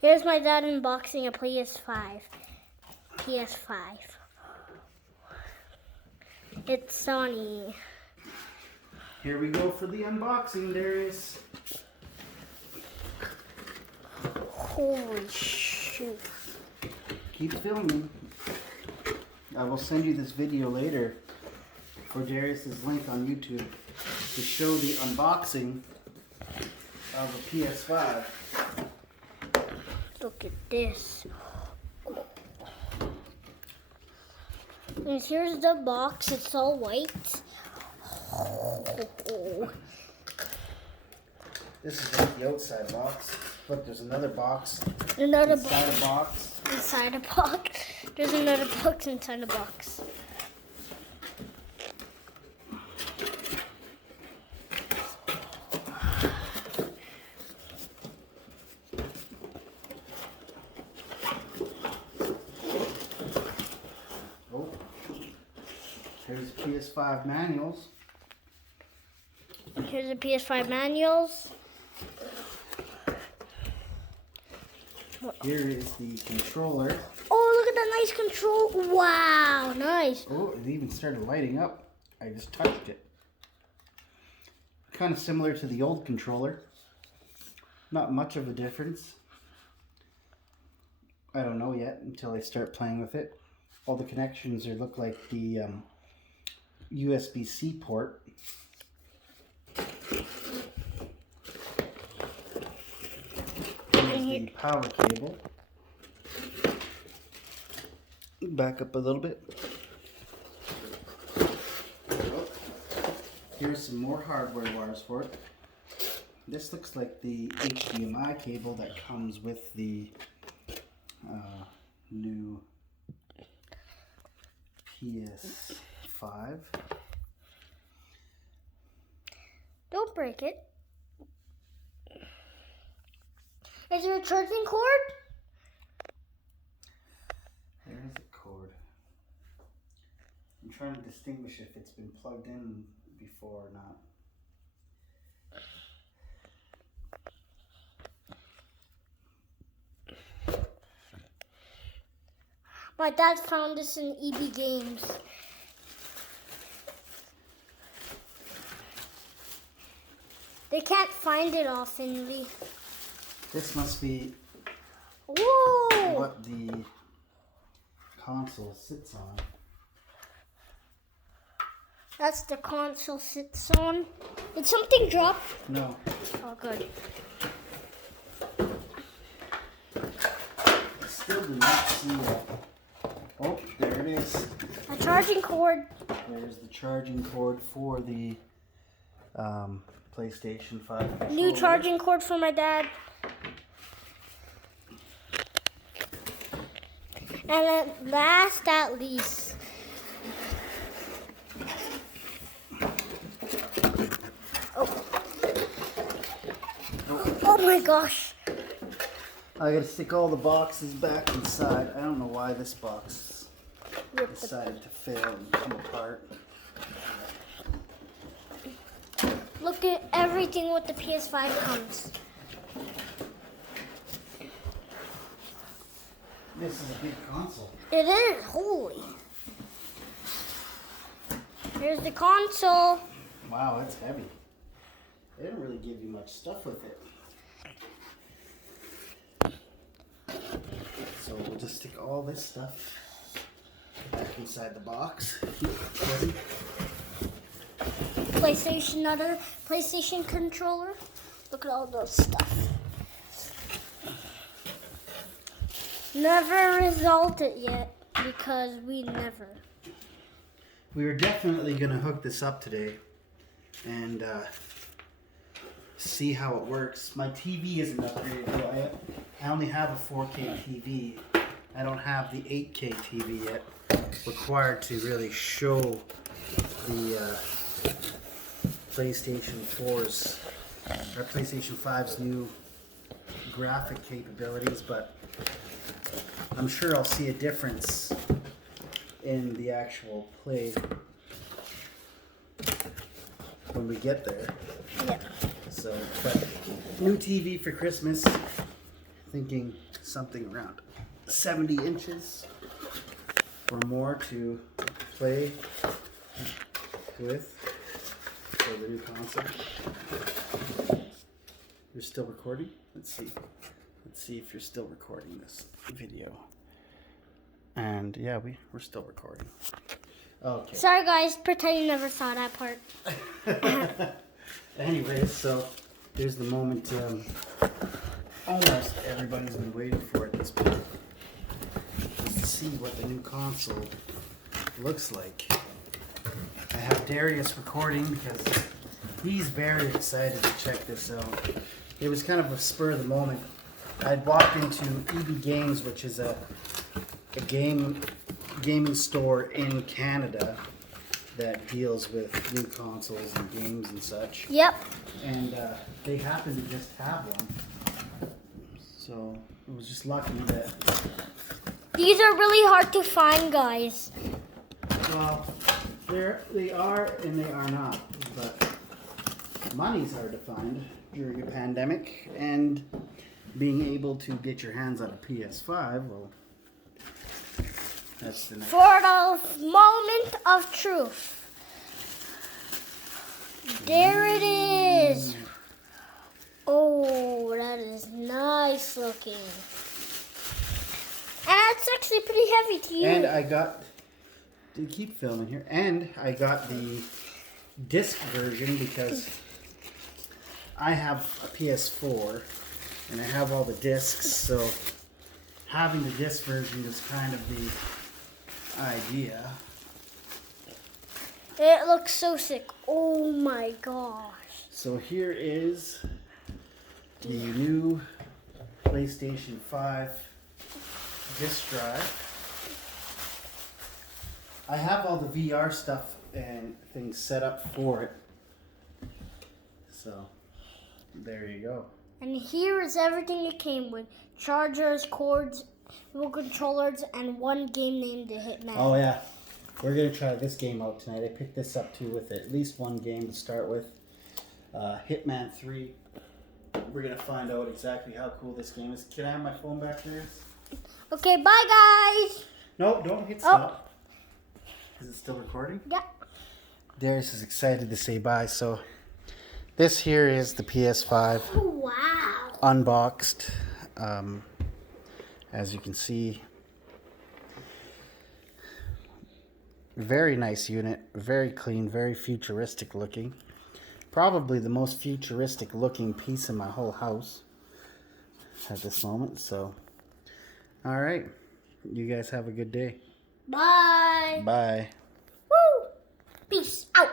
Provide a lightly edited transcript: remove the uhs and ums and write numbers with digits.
Here's my dad unboxing a PS5. PS5. It's Sony. Here we go for the unboxing, Darius. Holy shoot. Keep filming. I will send you this video later for Darius's link on YouTube to show the unboxing of a PS5. Look at this. And here's the box. It's all white. This is like the outside box. Look, there's another box. Another inside a box. Inside a box. There's another box inside a box. Oh, here's the PS5 manuals. Here's the PS5 manuals. Here is the controller. Oh, look at that nice control. Wow, nice. Oh, it even started lighting up. I just touched it. Kind of similar to the old controller. Not much of a difference. I don't know yet until I start playing with it. All the connections look like the USB-C port. Here's the power cable. Back up a little bit. Here's some more hardware wires for it. This looks like the HDMI cable that comes with the new PS5. Don't break it. Is there a charging cord? There's the cord. I'm trying to distinguish if it's been plugged in before or not. My dad found this in EB Games. They can't find it often. This must be Whoa! what the console sits on. That's the console sits on. Did something drop? No. Oh, good. I still do not see it. Oh, there it is. A charging cord. There's the charging cord for the PlayStation 5 controller. New charging cord for my dad. And then last at least, oh my gosh. I gotta stick all the boxes back inside. I don't know why this box decided to fail and come apart. Look at everything with the PS5 comes. This is a big console. It is, holy. Here's the console. Wow, that's heavy. They didn't really give you much stuff with it. So we'll just stick all this stuff back inside the box. Keep it ready. PlayStation controller. Look at all those stuff. Never resulted yet because we never. We were definitely going to hook this up today and see how it works. My TV isn't upgraded though. I only have a 4K TV. I don't have the 8K TV yet required to really show the PlayStation 4's or PlayStation 5's new graphic capabilities, but I'm sure I'll see a difference in the actual play when we get there. Yep. So, but new TV for Christmas. Thinking something around 70 inches or more to play with for the new console. You're still recording? Let's see. Let's see if you're still recording this video. And yeah, we're still recording. Okay. Sorry guys, pretend you never saw that part. Anyways, so there's the moment almost everybody's been waiting for at this point. Just to see what the new console looks like. I have Darius recording because he's very excited to check this out. It was kind of a spur of the moment. I'd walked into EB Games, which is a gaming store in Canada that deals with new consoles and games and such. Yep. And they happened to just have one. So it was just lucky that... These are really hard to find, guys. Well, they are and they are not. But money's hard to find during a pandemic. And being able to get your hands on a Ps5, well, that's the next. For the moment of truth. There it is. Oh, that is nice looking. And it's actually pretty heavy to use. And I got, to keep filming here, and I got the disc version because I have a PS4 and I have all the discs, so having the disc version is kind of the idea. It looks so sick. Oh my gosh. So here is the new PlayStation 5 disc drive. I have all the VR stuff and things set up for it. So there you go. And here is everything it came with. Chargers, cords, remote controllers, and one game named The Hitman. Oh yeah, we're gonna try this game out tonight. I picked this up too with at least one game to start with. Hitman 3. We're gonna find out exactly how cool this game is. Can I have my phone back there? Okay, bye guys. No, don't hit stop. Is it still recording? Yeah. Darius is excited to say bye. So this here is the PS5 Wow. unboxed. As you can see, very nice unit, very clean, very futuristic looking. Probably the most futuristic looking piece in my whole house at this moment. So, all right, you guys have a good day. Bye. Bye. Woo. Peace out.